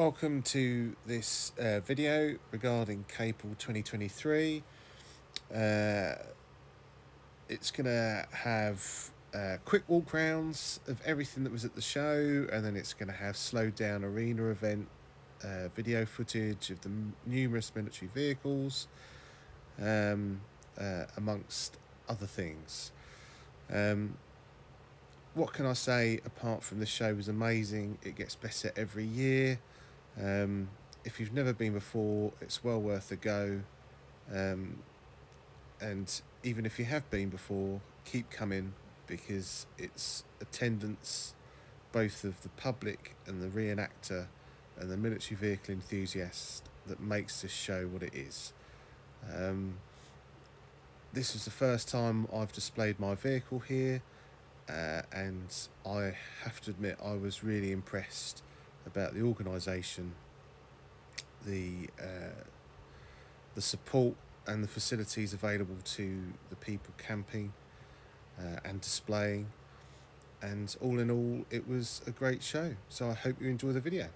Welcome to this video regarding Capel 2023. It's going to have quick walk rounds of everything that was at the show, and then it's going to have slowed down arena event video footage of the numerous military vehicles, amongst other things. What can I say apart from the show was amazing? It gets better every year. If you've never been before, it's well worth a go. And even if you have been before, keep coming, because it's attendance, both of the public and the reenactor and the military vehicle enthusiast, that makes this show what it is. This was the first time I've displayed my vehicle here, and I have to admit I was really impressed about the organisation, the support and the facilities available to the people camping and displaying, and all in all it was a great show. So I hope you enjoy the video.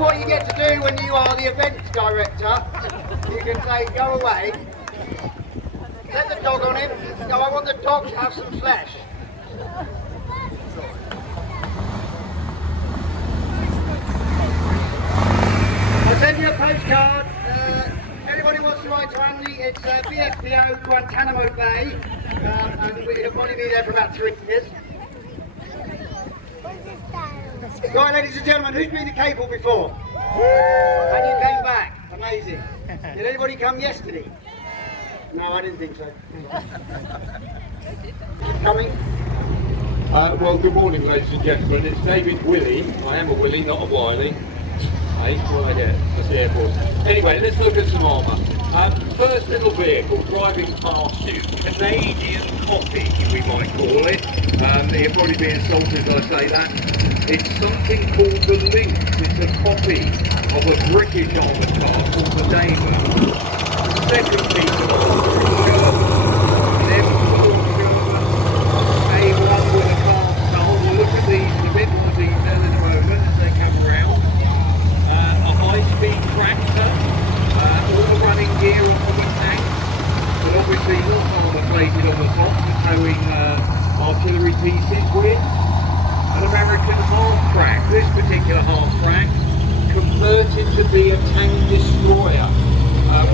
what you get to do when you are the events director. You can say, go away, set the dog on him, go, I want the dog to have some flesh. I'll send you a postcard. Anybody wants to write to Andy, it's BFPO Guantanamo Bay, and he'll probably be there for about 3 years. Right, ladies and gentlemen, who's been to Capel before? And you came back. Amazing. Did anybody come yesterday? No, I didn't think so. Coming? Well, good morning, ladies and gentlemen. It's David Willie. I am a Willie, not a Wiley. Hey, right there. That's the Air Force. Anyway, let's look at some armour. First little vehicle driving past you. Canadian coffee, we might call it. He'll probably be insulted as I say that. It's something called the Lynx. It's a copy of a British armoured car called the Damer. The second piece of armour is Sherman. A1 with a cast hull. We'll look at these in a bit more detail in a moment as they come around. A high-speed tractor. All the running gear on the tank, but obviously not armour plated on the top for towing artillery pieces with. An American half-track. This particular half-track converted to be a tank destroyer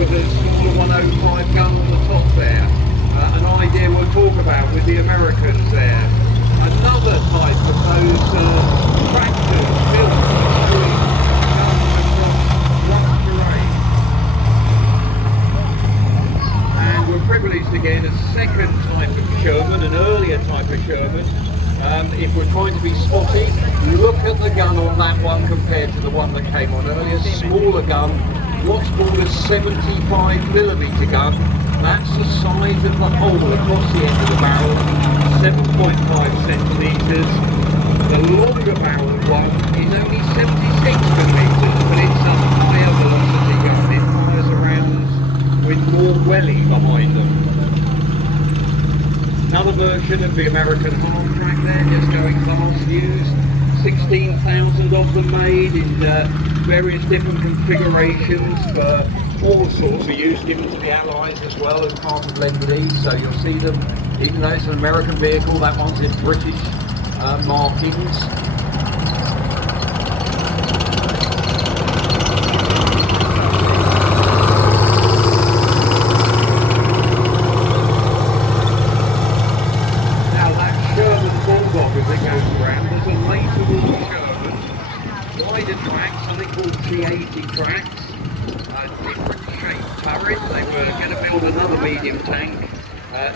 with a smaller 105 gun on the top there. An idea we'll talk about with the Americans there. Another type of those tractors built on the street, guns across rough terrain. And we're privileged again, a second type of Sherman, an earlier type of Sherman. If we're trying to be spotty, look at the gun on that one compared to the one that came on earlier. Smaller gun, what's called a 75mm gun. That's the size of the hole across the end of the barrel, 7.5 centimetres. The longer barreled one is only 76mm, but it's a higher velocity gun. It fires around with more welly behind them. Another version of the American half-track there, just going past, used 16,000 of them made in various different configurations for all sorts of use given to the Allies as well as part of Lend-Lease. So you'll see them, even though it's an American vehicle, that one's in British markings. Tracks, different shaped turret. They were going to build another medium tank.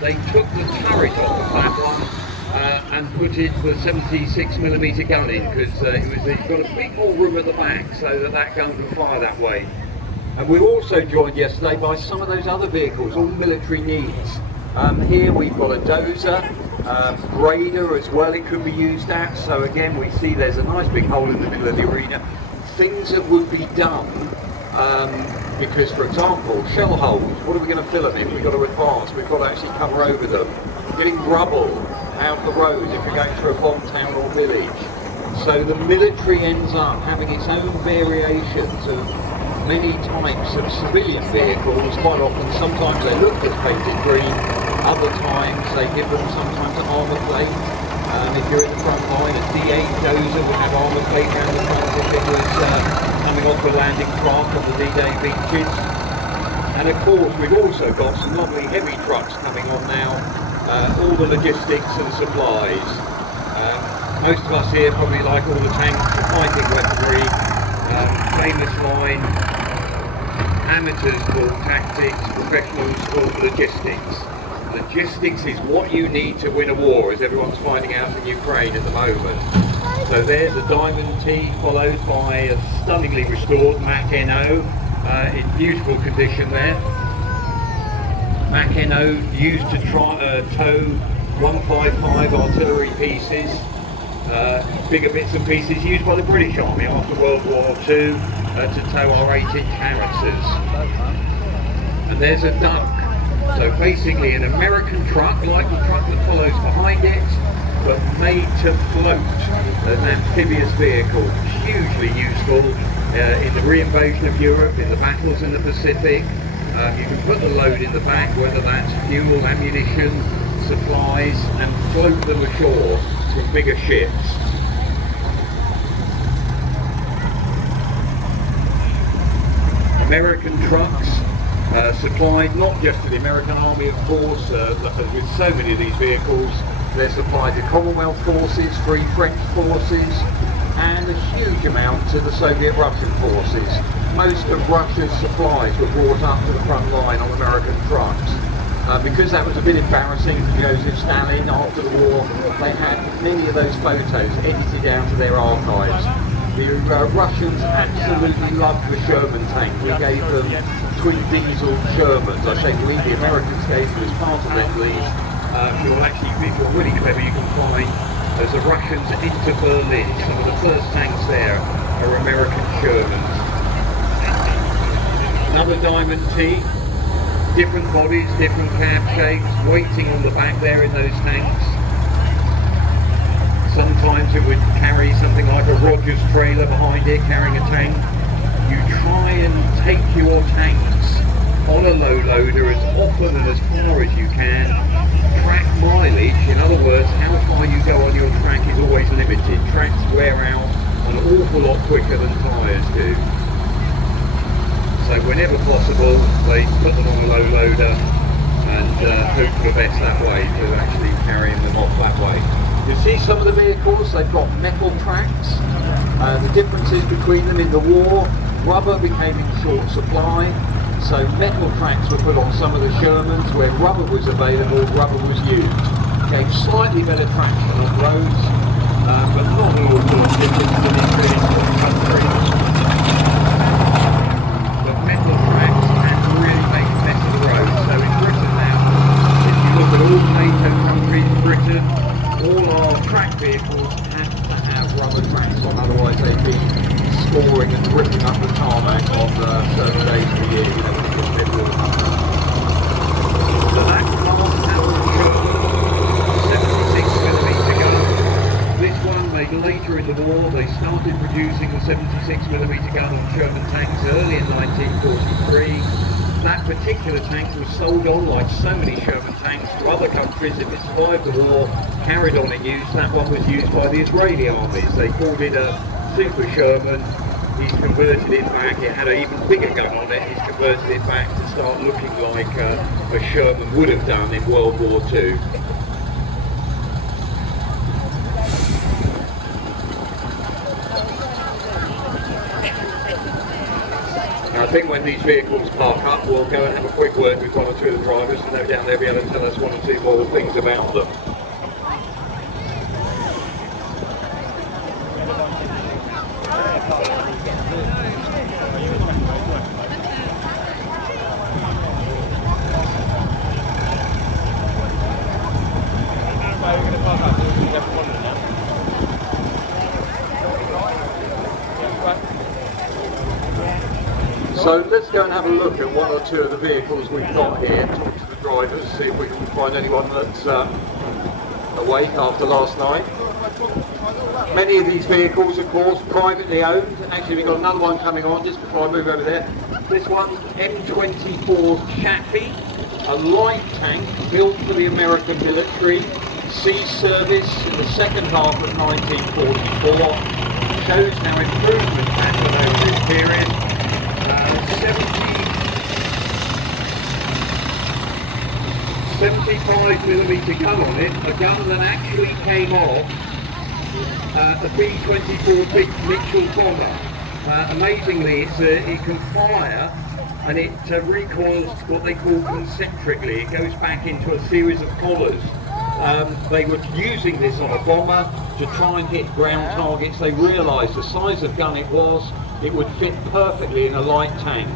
They took the turret off of that one and put it the 76mm gun in because it's got a bit more room at the back so that gun can fire that way. And we were also joined yesterday by some of those other vehicles, all military needs. Here we've got a dozer, grader as well it could be used at. So again we see there's a nice big hole in the middle of the arena. Things that would be done because, for example, shell holes, what are we going to fill them in? We've got to advance, we've got to actually cover over them. Getting rubble out the road if you're going through a bomb town or village. So the military ends up having its own variations of many types of civilian vehicles. Quite often, sometimes they look just painted green, other times they give them sometimes an armour plate. If you're in the front line, a D8 dozer would have armour plate around the front if it was coming off the landing craft on the D-Day beaches. And of course, we've also got some lovely heavy trucks coming on now, all the logistics and supplies. Most of us here probably like all the tanks, the fighting weaponry, famous line, amateurs called tactics, professionals called logistics. Logistics is what you need to win a war, as everyone's finding out in Ukraine at the moment. So there's a Diamond T followed by a stunningly restored Mac NO in beautiful condition there. Mac NO used to tow 155 artillery pieces, bigger bits and pieces used by the British Army after World War II to tow our 8-inch howitzers. And there's a duck. So basically an American truck, like the truck that follows behind it, but made to float, an amphibious vehicle, hugely useful in the re-invasion of Europe, in the battles in the Pacific. You can put the load in the back, whether that's fuel, ammunition, supplies, and float them ashore from bigger ships. American trucks supplied not just to the American Army, of course, with so many of these vehicles. They're supplied to Commonwealth forces, Free French forces, and a huge amount to the Soviet-Russian forces. Most of Russia's supplies were brought up to the front line on American trucks. Because that was a bit embarrassing for Joseph Stalin after the war, they had many of those photos edited down to their archives. The Russians absolutely loved the Sherman tank. We gave them twin diesel Shermans. I say we, the Americans gave them as part of their lead. If you're really clever, you can find, as the Russians enter Berlin, some of the first tanks there are American Shermans. Another Diamond T, different bodies, different cab shapes, waiting on the back there in those tanks. Sometimes it would carry something like a Rogers trailer behind it, carrying a tank. You try and take your tanks on a low loader as often and as far as you can. Track mileage, in other words, how far you go on your track is always limited. Tracks wear out an awful lot quicker than tyres do. So whenever possible, they put them on a low loader and hope for the best that way, to actually carrying them off that way. You see some of the vehicles, they've got metal tracks. The differences between them in the war, rubber became in short supply, so metal tracks were put on some of the Shermans. Where rubber was available, rubber was used. Gave slightly better traction on roads, but not an awful lot difference to the experience of the country. But metal tracks can really make a mess of the road. So in Britain now, if you look at all NATO countries, Britain, all our track vehicles have to have rubber tracks on, otherwise they'd be scoring and ripping up the tarmac on certain days of the year, you know, when it gets a bit warmer. So that class has 76mm gun. This one made later in the war. They started producing the 76mm gun on Sherman tanks early in 1943. That particular tank was sold on, like so many Sherman tanks, to other countries. If it survived the war, carried on in use. That one was used by the Israeli armies. They called it a Super Sherman. He's converted it back. It had an even bigger gun on it. He's converted it back to start looking like a Sherman would have done in World War II. I think when these vehicles park up, we'll go and have a quick word with one or two of the drivers, and no doubt they'll be able to tell us one or two more things about them. So let's go and have a look at one or two of the vehicles we've got here, talk to the drivers, see if we can find anyone that's awake after last night. Many of these vehicles, of course, privately owned. Actually, we've got another one coming on just before I move over there. This one's M24 Chappie, a light tank built for the American military, sea service in the second half of 1944. Shows how improvements happened over this period. 75mm gun on it, a gun that actually came off a B-24 Big Mitchell bomber. Amazingly, it can fire, and it recoils what they call concentrically. It goes back into a series of collars. They were using this on a bomber to try and hit ground targets. They realised the size of gun it would fit perfectly in a light tank.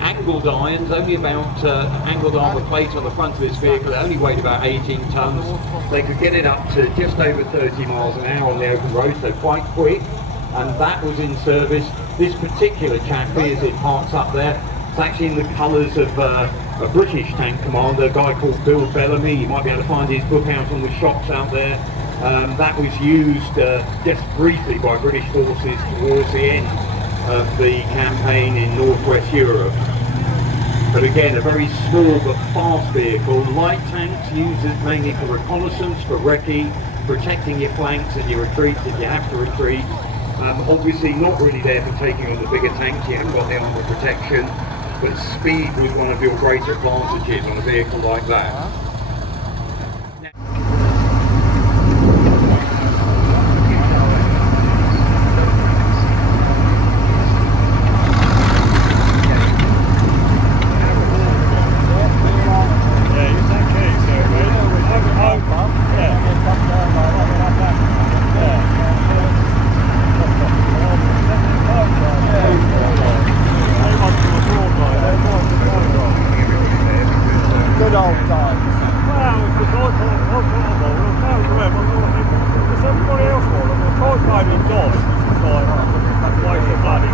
Angled irons, only about angled armour plate on the front of this vehicle, it only weighed about 18 tonnes. They could get it up to just over 30 miles an hour on the open road, so quite quick, and that was in service. This particular Chappie, as it parks up there, it's actually in the colours of a British tank commander, a guy called Bill Bellamy. You might be able to find his book out on the shops out there. That was used just briefly by British forces towards the end of the campaign in Northwest Europe. But again, a very small but fast vehicle. Light tanks used mainly for reconnaissance, for recce, protecting your flanks and your retreats if you have to retreat. Obviously not really there for taking on the bigger tanks, you haven't got the armour protection, but speed was one of your great advantages on a vehicle like that. Good old times. Well, it's just like there's everybody else for them. I tried finding dogs, which is like a waste of bloody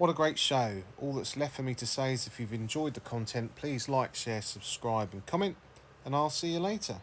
What a great show. All that's left for me to say is if you've enjoyed the content, please like, share, subscribe and comment, and I'll see you later.